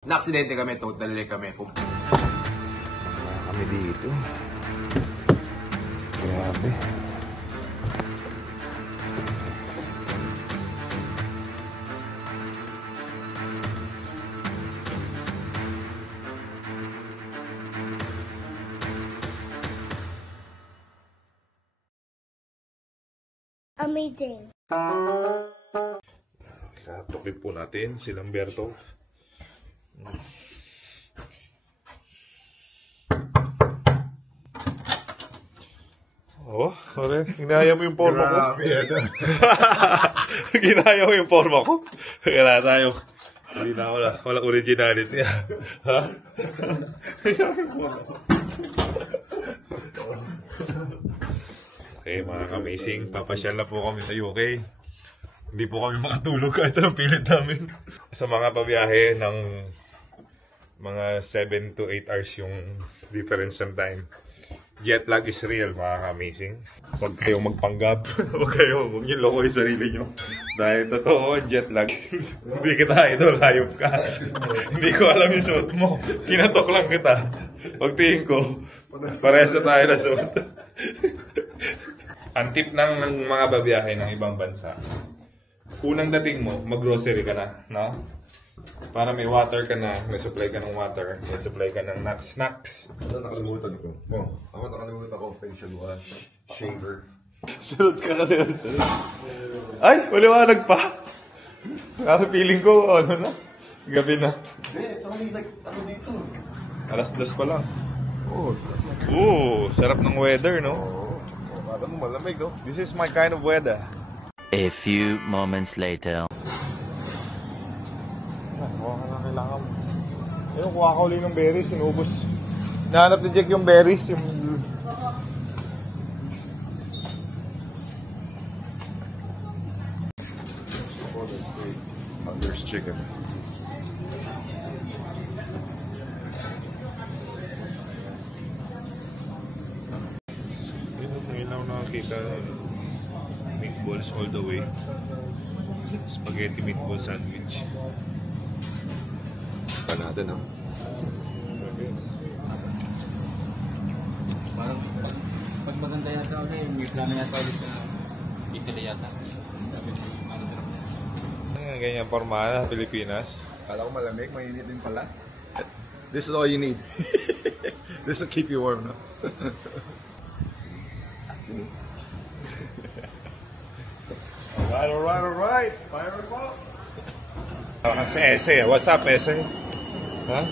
Na-aksidente kami, totally kami. Kami dito. Grabe. Amazing. Katukin po natin si Lamberto. Oh, sorry. Ginaya mo yung forma ko. Ginaya mo yung forma ko. Kaya tayo. Hindi na wala originality niya. Ha? Okay, mga amazing. Papasyal na po kami sa UK. Hindi po kami makatulog kahit anong pilit namin. Sa mga pabiyahe ng mga 7 to 8 hours yung difference ng time. Jet lag is real, mga amazing. Huwag kayong magpanggap. Huwag niyo loko yung sarili nyo. Dahil totoo, jet lag. Hindi kita idol, hayop ka. Hindi ko alam yung suot mo. Kinatok lang kita. Pag tingin ko, parehas na tayo na suot. Ang tip ng mga babiyahe ng ibang bansa, unang dating mo, mag-grocery ka na, no? Para may water ka na, may supply ka ng water, may supply ka ng snacks. Ano nakalimutan ko? Ako nakalimutan ko, facial wash, shaver. Sunod ka kasi. Ay, maliwanag pa. Kasi feeling ko, ano na, gabi na. Hindi, it's only like, ano dito? Alas 2 pa lang. Oo, sarap ng weather, no? Alam mo, malamig, no? This is my kind of weather. A few moments later. Kuha ka na kailangan mo. Ayun, kuha ka uli ng berries, inubos. Nahanap ni Jack yung berries, yung... There's chicken. Ngayon lang nakakita meatballs all the way. Spaghetti meatball sandwich. Pa natin, no? Parang pag maganda yata ako eh, may plano yata ulit na Italy yata. Ganyan forma na Pilipinas. Kala ko malamig, mainit din pala. This is all you need. This will keep you warm, no? Alright. Fire up. Kasi Ese, what's up Ese? Ha?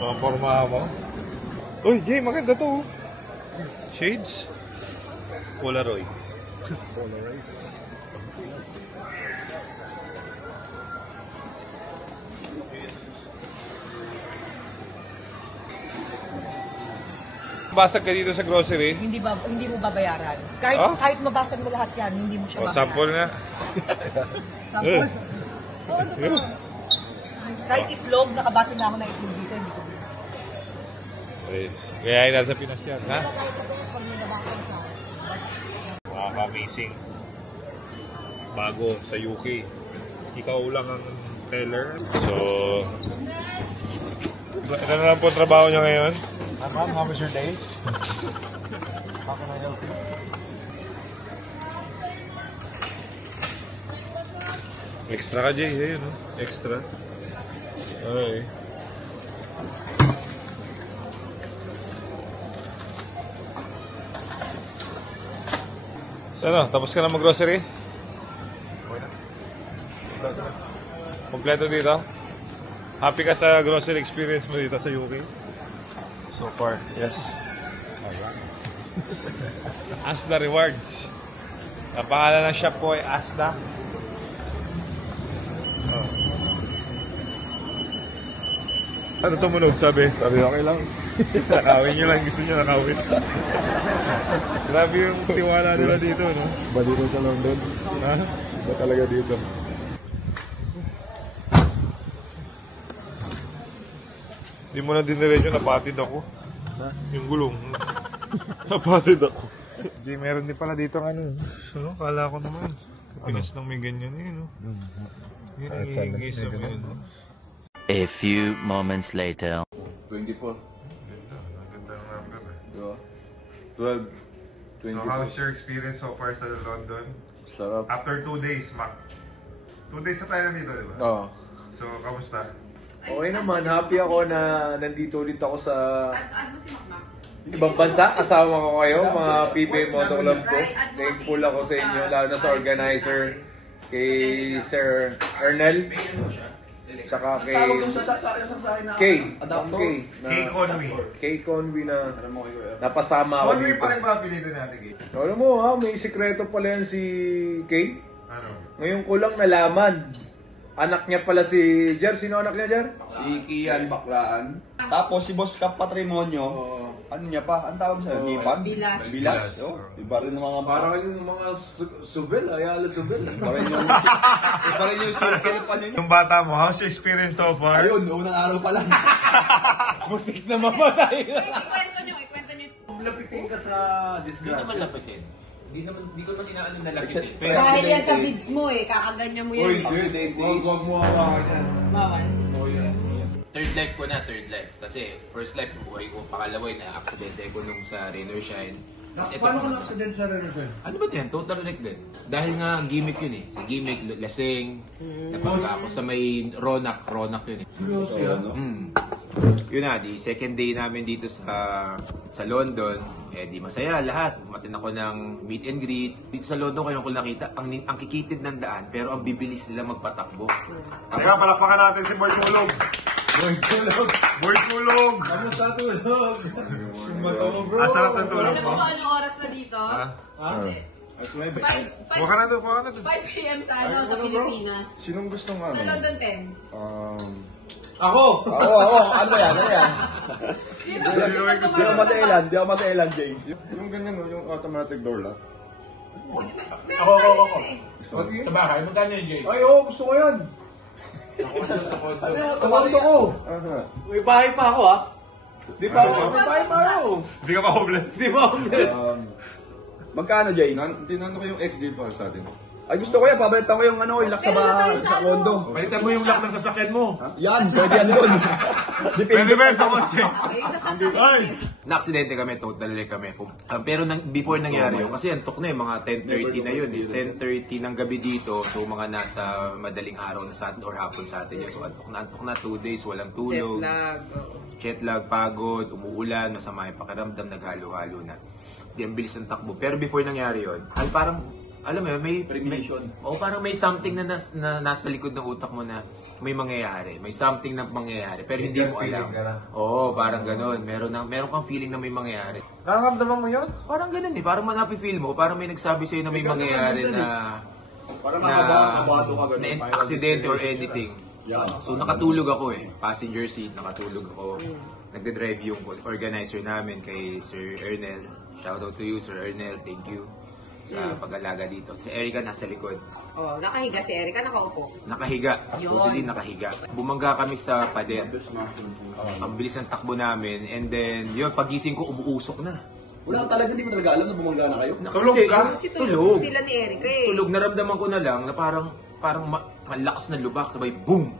Mga forma mo? Uy, Jay, maganda to. Shades? Polaroid. Polaroid. Basag ka dito sa grocery? Hindi mo babayaran. Kahit mabasag mo lahat yan, hindi mo siya babayaran. Sample na. Sample? Oo, totoo. Kahit itlog, nakabasag na ako ng itlog dito, hindi ko Kaya ay nasa Pinas yan, ha? Wala tayo sa best pag may nabasag ka. Amazing. Bago sa UK. Ikaw lang ang teller. So, ito na lang po ang trabaho niya ngayon. Ma'am, how was your day? How can I help you? Extra ka, Jay. Ayun, no? Extra. Okay. So, ano? Tapos ka na mag-grocery? Kompleto dito? Happy ka sa grocery experience mo dito sa UK? So far, yes. Asda Rewards. Ang pangalan ng shop po ay Asda. Ano tumunog, sabi? Sabi, okay lang. Nakawin nyo lang, gusto nyo nakawin. Grabe yung tiwala nila dito, no? Ba dito sa London? Ha? Ba talaga dito? Hindi mo na diniretso, napatid ako. Ha? Yung gulong. Napatid ako. Jay, meron din pala dito ng ano. Ano? Kala ko naman. Pinas nang may ganyan eh, no? Yun ang hihingay sa mga, no? A few moments later. 24. Ganda. Ang ganda ng number eh. Diba? 12. So 24. how's your experience so far sa London? Sarap. After 2 days, Mac. 2 days na tayo nandito, di ba? Oo. So, kamusta? Okay naman, happy ako na nandito ulit ako sa ibang bansa. Kasama ko kayo, mga PBA Moto Club ko. Thankful ako sa inyo, lalo na sa organizer, kay Sir Ernel, tsaka kay Kay. Kay Conway na napasama ako Conway dito. pa rin ba apelido natin, Kay? Alam mo ha, may sikreto pala yan si Kay. Ano? Ngayon ko lang nalaman. Anak niya pala si Jer. Sino anak niya, Jer? Si Kian Baklaan. Tapos si Boss Cap Patrimonio. Ano niya pa? Ang tawag sa Lipan? Bilas. Bilas. Oh, iba rin yung mga... Parang yung mga Subel, Ayala Subel. Iba rin yung circle pa ninyo. Yung bata mo, how's your experience so far? Ayun, unang araw pa lang. Butik na mamatay. Ikwento nyo. Lapitin ka sa disgrasya. Hindi naman lapitin. Hindi ko naman inaano na lapitin. Pero Dahil yan sa vids mo eh, kakaganyan mo yan. Huwag mo hawakan yan. Bawal. third life ko na, third life. Kasi first life, buhay ko, pakalaway na aksidente ko nung sa Rain or Shine. Kasi Paano ka na-accident sa Renault? ano ba yan? Total wreck din. Dahil nga gimmick yun eh. Sa gimmick, lasing. Napagka ako sa may Ronak yun eh. Seryoso yan? Yun na, di second day namin dito sa London, eh di masaya lahat. Umatin ako ng meet and greet. Dito sa London, kayo ko nakita, ang kikitid ng daan, pero ang bibilis nila magpatakbo. Kaya palakpakan natin si Boy Tulog. Boy Tulog! Ano sa tulog? Sumatulog, bro. Sarap ng tulog Alam mo. mo kung anong oras na dito? Kuha ka na doon. 5 p.m. sa sa Pilipinas. Sinong gustong Sa London 10. Ako! Ano ba yan? Sino Di ako masailan, Jay. Yung ganyan, no? Yung automatic door lock. Ako. Sa bahay, magkano yun, Jay? Ay, oo, gusto ko yan. Sa kondo ko. May bahay pa ako, ha? Di pa ako, may bahay pa ako. Hindi ka pa homeless. Di ba? Magkano, Jay? Tinanong ko yung XD para sa atin. Ay, gusto ko yan. Pabalitan ko yung lock sa kondo. Palitan mo yung lock ng sasakyan mo. Yan, pwede yan doon. Pwede ba yan sa kotse? Ay! Na-aksidente kami, totally kami. Pero before nangyari yun, kasi antok na yung mga 10:30 na yun. 10:30 ng gabi dito, so mga nasa madaling araw na sa atin or hapon sa atin yun. So antok na 2 days, walang tulog. Jet lag, pagod, umuulan, masama yung pakiramdam, naghalo-halo na. Di ang bilis ng takbo. Pero before nangyari yun, ay parang alam mo, parang may something na nasa likod ng utak mo na may mangyayari. May something na mangyayari, pero hindi mo alam. Oo, parang gano'n. Meron kang feeling na may mangyayari. Nakaramdaman mo yun? Parang gano'n eh. Parang napi-feel mo. Parang may nagsabi sa'yo na may mangyayari na Parang na aksidente or anything. So nakatulog ako eh. Passenger seat, nakatulog ako. Nagde-drive yung organizer namin kay Sir Ernel. Shoutout to you, Sir Ernel. Thank you sa pag-alaga dito. Si Erica nasa likod. Oh, nakahiga si Erica, nakaupo. Nakahiga. Yun. Totally nakahiga. Bumangga kami sa pader. Ang bilis ng takbo namin. And then, yun, pagising ko, umuusok na. Wala talaga, hindi ko talaga alam na bumangga na kayo. Tulog ka? Kasi Tulog. sila ni Erica eh. Tulog. Naramdaman ko na lang na parang ang lakas ng lubak. Sabay, boom!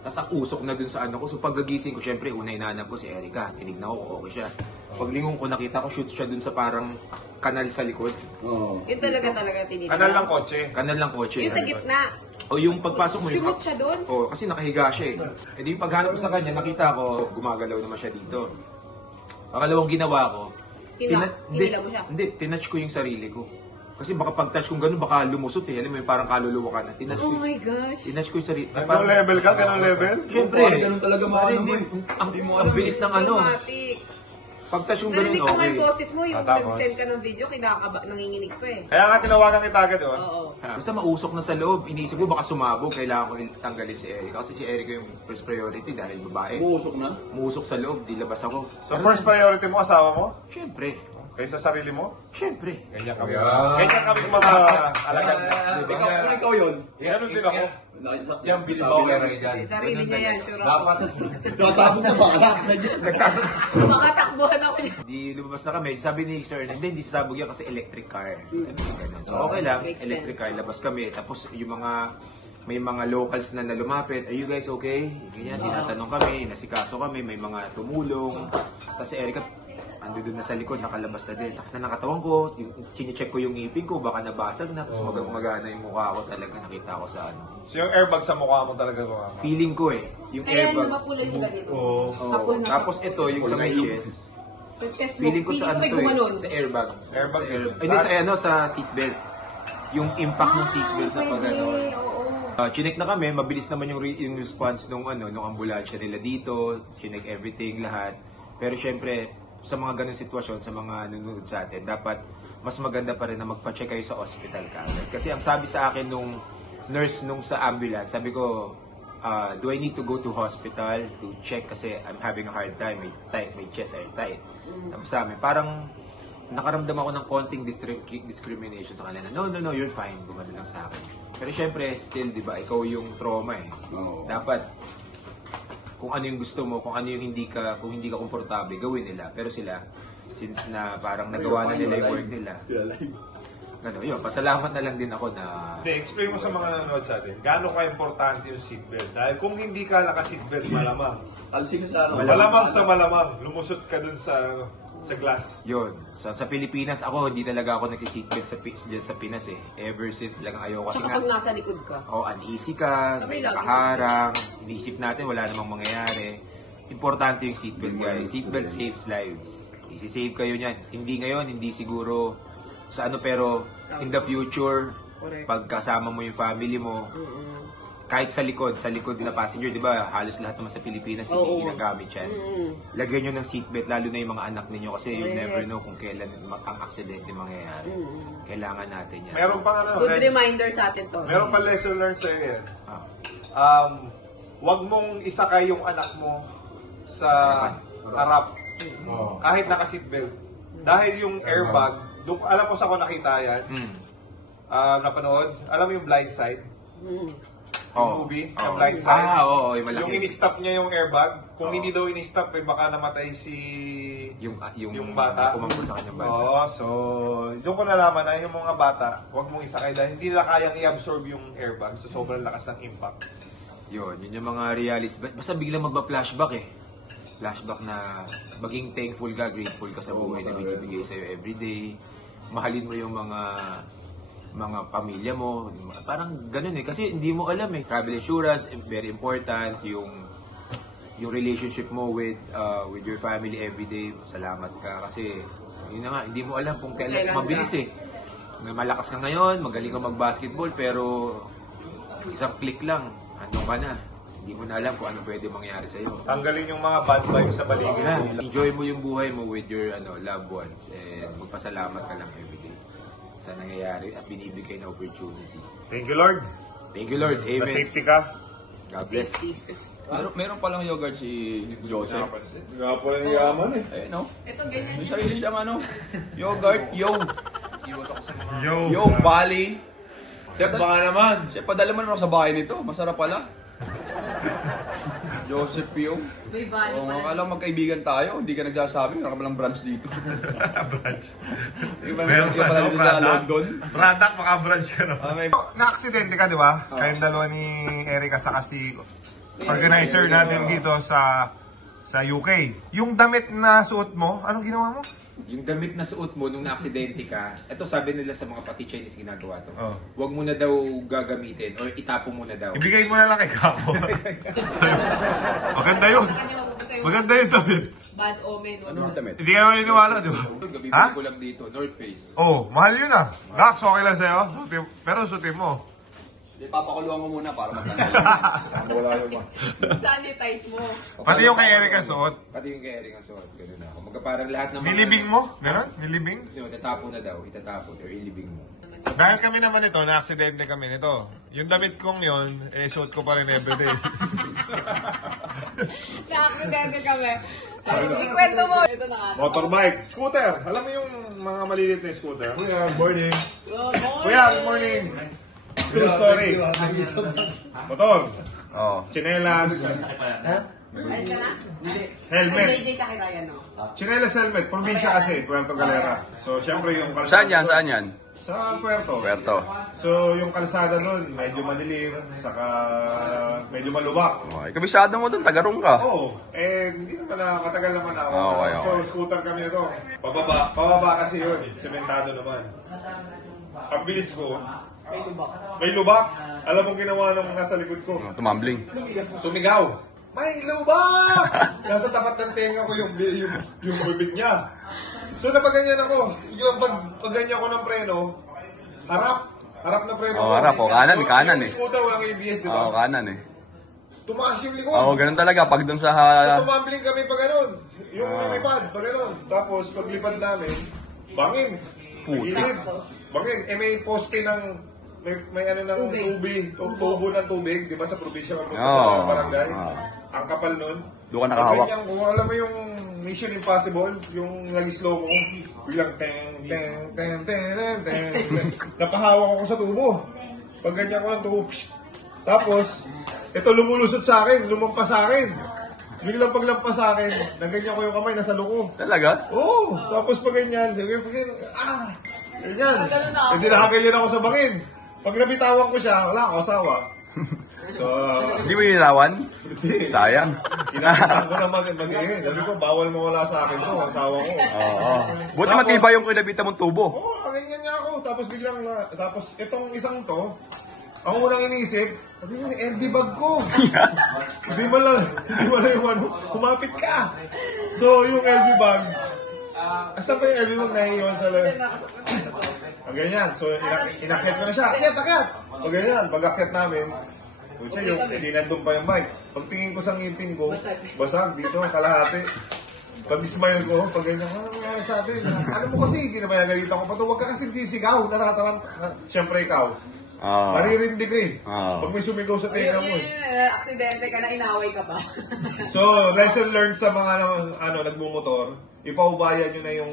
Tapos ang usok na dun sa ano ko. So paggagising ko, syempre, una hinanap ko si Erica. Tinignan ko kung okay siya. Paglingon ko, nakita ko, shoot siya dun sa parang kanal sa likod. Yun talaga tinitignan. Kanal lang kotse. Kanal lang kotse. Yung sa gitna. O yung pagpasok mo, Sumot siya doon. O, kasi nakahiga siya eh. E di yung paghanap ko sa kanya, nakita ko, gumagalaw naman siya dito. Pangalawang ginawa ko, Hinila mo siya? Hindi, tinouch ko yung sarili ko. Kasi baka pag-touch kong gano'n, baka lumusot eh. Alam mo yung parang kaluluwa ka na. Tinouch Oh ko, my gosh. tinouch ko yung sarili. Ganong level ka? Ganong level? Siyempre. Ganun talaga Parang hindi, ang bilis ng ano. Automatic. Pag-touch yung gano'n, Narinig ko nga okay. yung boses mo, yung Tapos? nag-send ka ng video, nanginginig pa eh. Kaya nga tinawagan kita agad, oh. Oo. Basta mausok na sa loob. Iniisip ko baka sumabog. Kailangan ko tanggalin si Erica. Kasi si Erica yung first priority dahil babae. Uusok na? Muusok sa loob, di labas ako. So first priority mo, asawa mo? Siyempre. Kaysa sarili mo? Siyempre. Ganyan kami. Ganyan kami mga alagan na. Ikaw yun. Ganun din ako. Yung Bilbao kayo dyan. Sarili niya yan, sure ako. Dapat. Sabog na baka na dyan. Makatakbuhan ako niya. Di lumabas na kami. Sabi ni Sir, hindi sabog yan kasi electric car. Ganun. So okay lang, Makes electric sense. car. Labas kami. Tapos yung mga may mga locals na lumapit, are you guys okay? Ganyan, tinatanong kami, nasikaso kami, may mga tumulong. Tapos si Erica, ando doon na sa likod, nakalabas na din. Sakit na nakatawan ko, sinicheck ko yung ngipin ko, baka nabasag na. Tapos magana yung mukha ko talaga, nakita ko sa ano. So yung airbag sa mukha mo talaga ba? Feeling ko yung Kaya airbag. napapula yung ganito. Oo. Oo. Tapos ito, yung sa may chest. Sa chest mo, Feeling ko sa ano may to gumanon. sa airbag. Airbag. Hindi sa ano, sa seatbelt. Yung impact ng seatbelt na pag ano. Chinek na kami, mabilis naman yung response nung ambulansya nila dito, chinek everything, lahat. Pero syempre, sa mga ganung sitwasyon, sa mga nanonood sa atin, dapat mas maganda pa rin na magpa-check kayo sa hospital kaagad. Kasi ang sabi sa akin nung nurse nung sa ambulance, sabi ko, do I need to go to hospital to check kasi I'm having a hard time, my chest are tight. Tapos sa amin, parang nakaramdam ako ng konting discrimination sa kanila. No, you're fine. Gumano lang sa akin. Pero syempre, still, di ba, ikaw yung trauma eh. Dapat, kung ano yung gusto mo, kung ano yung kung hindi ka komportable, gawin nila. Pero sila, since na parang nagawa na nila yung work nila. Yun, pasalamat na lang din ako na... Hindi, explain mo sa mga nanonood sa atin, gaano ka-importante yung seatbelt? Dahil kung hindi ka naka-seatbelt, malamang. Alsin sa ano? Malamang sa malamang, lumusot ka dun sa glass. Yun. So, sa Pilipinas, ako, hindi talaga ako nagsiseatbelt sa Pinas eh. Ever since, talagang ayaw kasi Saka nga... pag nasa likod ka. Uneasy ka, may nakaharang, iniisip natin, wala namang mangyayari. Importante yung seatbelt, guys. Seatbelt saves lives. Isi-save kayo niyan. Hindi ngayon, hindi siguro sa ano, pero in the future, pag kasama mo yung family mo, kahit sa likod na passenger, di ba, halos lahat naman sa Pilipinas, hindi ginagamit yan. Lagyan nyo ng seatbelt, lalo na yung mga anak ninyo, kasi you never know kung kailan ang aksidente mangyayari. Kailangan natin yan. Meron pang Good reminder sa atin to. Meron pa lesson learned sa'yo yan. Wag mong isakay yung anak mo sa harap. Kahit naka-seatbelt. Dahil yung airbag, alam mo sa ko nakita yan, napanood, alam mo yung blind side? Yung movie, sa blind side. Yung malaki. Yung in-stop niya yung airbag, kung hindi daw in-stop, baka namatay yung bata. Kumambol sa kanyang bata. Oo, so doon ko nalaman na yung mga bata, huwag mong isakay dahil hindi nila kayang i-absorb yung airbag. So sobrang lakas ng impact. Yun yung mga realist. Basta biglang magpa-flashback eh. Flashback na maging thankful ka, grateful ka sa buhay na binibigay sa'yo everyday. Mahalin mo yung mga pamilya mo. Parang ganun eh. Kasi hindi mo alam eh. Travel insurance, very important. Yung relationship mo with your family everyday. Salamat ka. Kasi yun na nga, hindi mo alam kung kailan mabilis eh. Malakas ka ngayon, magaling ka mag-basketball, pero isang click lang, ano ka na. Hindi mo na alam kung ano pwede mangyari sa'yo. Tanggalin yung mga bad vibes sa paligid mo. Enjoy mo yung buhay mo with your loved ones and magpasalamat ka lang everyday sa nangyayari at binibigay na opportunity. Thank you, Lord. Thank you, Lord. Amen. Na-safety ka. God bless. Meron palang yogurt si Joseph. Nga po yung yaman eh. Eh, no? Ito, ganyan. May sarili siyang yogurt, Yo. Yo, Bali. Chef, baka naman. Chef, padala mo naman ako sa bahay nito. Masarap pala. Joseph yung. May value Oo, pala. akala magkaibigan tayo. Hindi ka nagsasabi. Meron ka palang branch dito. Branch. Meron ka pala dito sa London. Product, maka-branch ka no? Okay. Na-aksidente ka, di ba? Kayong dalawa ni Erica sa kasi organizer natin dito sa UK. Yung damit na suot mo, anong ginawa mo? Yung damit na suot mo nung na-aksidente ka, ito sabi nila sa mga pati Chinese ginagawa to. Oh. Huwag mo na daw gagamitin or itapon mo na daw. Ibigay mo na lang kay Kako. Maganda yun. Maganda yung damit. Bad omen. Ano damit? Hindi kayo maniniwala, di ba? Gabibig Ha? ko lang dito, North Face. Oh, mahal yun ah. Dax, okay lang sa'yo. Pero suotin mo. Papakuluan ko muna para matanda. Wala yung Sanitize mo. Pati yung kay Erica suot. Pati yung kay Eric ang suot, gano'n ako. Parang lahat ng mga... Nilibing mo? Ganon? Nilibing? Yun, itatapon na daw, itatapon or ilibing mo. Dahil kami naman ito, na-aksidente kami nito. Yung damit kong yun, suot ko pa rin everyday. Na-accidente kami. Ikwento mo. Ito na nga. Motorbike. Scooter. Alam mo yung mga maliliit na scooter? Kuya, good morning. Kuya, good morning. True story. Motor. Oh. Chinelas. Ayos ka na? Helmet. JJ tsaka kay Ryan, no? Chinelas helmet. Probinsya kasi, Puerto Galera. So, syempre yung... Saan yan? Saan yan? Sa Puerto. Puerto. So, yung kalsada doon, medyo madilim, saka medyo maluwak. Okay. Kabisado mo doon, tagarong ka. Oo, hindi naman matagal naman ako. Okay. So, scooter kami ito. Pababa kasi yun, sementado naman. Ang bilis ko, may lubak. Alam mo ginawa ng nasa likod ko? Tumambling. Sumigaw. May lubak! Nasa tapat ng tenga ko yung bibig niya. So napaganyan ako. Yung pag ganyan ko ng preno, harap na preno. Harap. Kanan eh. Yung scooter, walang ABS, di ba? Kanan eh. Tumaas yung likod. Ganun talaga. Pag doon sa... So tumambling kami pa ganun. Yung lumipad, pa ganun. Tapos paglipad namin, bangin. Putik. Bangin. May poste ng... May ano ng tubo ng tubig, di ba sa probinsya, sa barangay. Ang kapal nun. Doon ka nakahawak. Kung alam mo yung Mission Impossible, yung nag-slow mo, bilang teng. Napahawak ako sa tubo. Pag ganyan ko ng tubo. Tapos, ito lumulusot sa akin, lumampas sa akin. Biglang paglampas sa akin, naganyan ko yung kamay, nasa loob. Talaga? Oo. Tapos pag ganyan, ganyan. Hindi nakakilyan ako sa bangin. Pag nabitawan ko siya, wala ako asawa. So, Hindi mo ininawan? Sayang. kinakataan ko naman mag-iingay. Sabi ko, bawal mo wala sa akin to, asawa ko. Buti matibay yung kinabita mong tubo. Oo, ganyan niya ako. Tapos biglang, tapos itong isang to, ang unang iniisip, sabi niya, LB bag ko. Hindi mo lang yung ano, kumapit ka. So, yung LB bag, asan ba yung LB bag naiiwan sa ganyan. So, inakyat ko na siya. Akyat! Pag ganyan, pag-akyat namin, yung hindi nandun pa yung bike. Pagtingin ko sa ngipin ko, basag dito, kalahati. Pag-smile ko, pag ganyan, ano nangyari sa atin? Ano mo kasi, ginabayagalitan ko pa ito. Huwag ka kasing sisigaw, natatarang. Siyempre ikaw. Maririndig rin. Pag may sumigaw sa tenga mo. Aksidente ka na, inaway ka ba? So, lesson learned sa mga nagmumotor, ipaubayan nyo na yung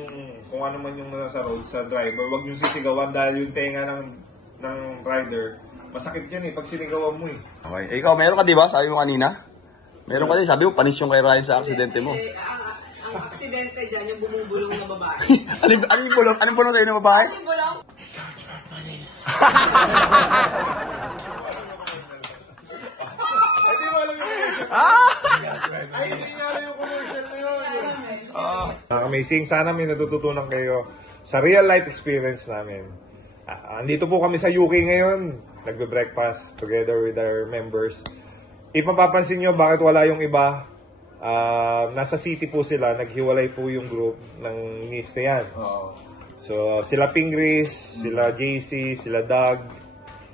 kung ano man yung nasa road sa driver. Huwag nyo sisigawan dahil yung tenga ng rider, masakit yan pag sinigawan mo Okay. Ikaw, meron ka diba? Sabi mo kanina? Meron ka din. Sabi mo, panis yung kay Ryan sa aksidente mo. Ang aksidente dyan, yung bumubulong na babae. Anong bulong? Anong bulong sa'yo ng babae? Anong bulong? Hindi mo alam yung ay, hindi nga alam yung commercial na yun. Amazing. Sana may natututunan kayo sa real life experience namin. Andito po kami sa UK ngayon. Nagbe-breakfast together with our members. Ipapapansin nyo bakit wala yung iba. Nasa city po sila. Naghiwalay po yung group ng miss na yan. So, sila Pingris, sila JC, sila Doug,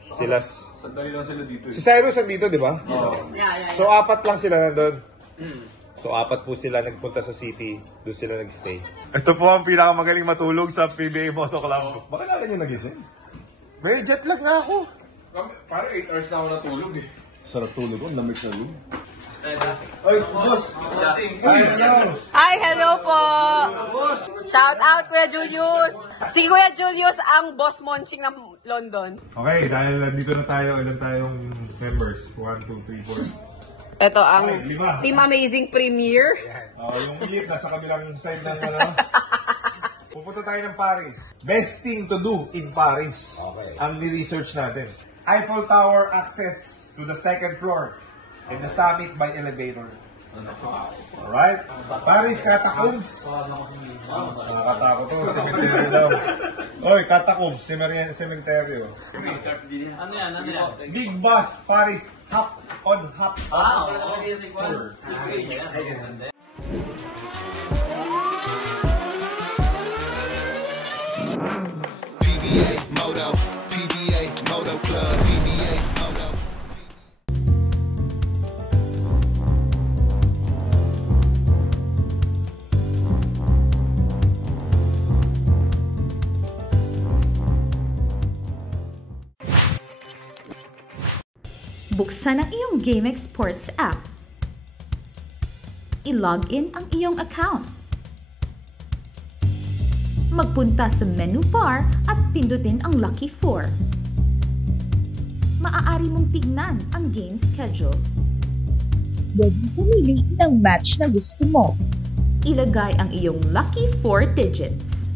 sila... Sandali lang sila dito. Si Cyrus nandito, di ba? So, 4 lang sila nandun. So, 4 po sila nagpunta sa city. Doon sila nag-stay. Ito po ang pinakamagaling matulog sa PBA Moto Club. Bakit na ganyan nagising? May jet lag nga ako. Parang 8 hours na ako natulog eh. Sarap tulog ko, lamig sa room. Hi, hello po! Shout out, Kuya Julius! Si Kuya Julius ang boss munching ng London. Okay, dahil nandito na tayo, ilan tayong members? 1, 2, 3, 4. Ito ang Ay, 5. Team Amazing Premier. Yung elite nasa kabilang side ng Pupunta tayo ng Paris. Best thing to do in Paris. Okay. Ang ni-research natin. Eiffel Tower access to the 2nd floor and the summit by elevator. Alright? Paris Catacombs. Nakakatakot to. Cemetery daw. Oy, Catacombs. Cemetery. Ano yan? Big Bus Paris. Hop on hop. Wala PBA Moto Club, PBA Moto. Buksan ang iyong GameX Sports app. I-log in ang iyong account. Magpunta sa menu bar at pindutin ang Lucky 4. Maaari mong tignan ang game schedule. Pwede pumili ng match na gusto mo. Ilagay ang iyong Lucky 4 digits.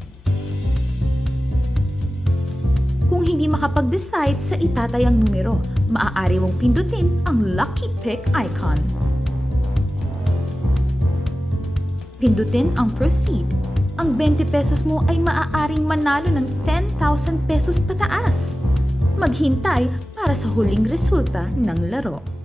hindi makapag-decide sa itatayang numero, maaari mong pindutin ang Lucky Pick icon. Pindutin ang Proceed. Ang 20 pesos mo ay maaaring manalo ng 10,000 pesos pataas. Maghintay para sa huling resulta ng laro.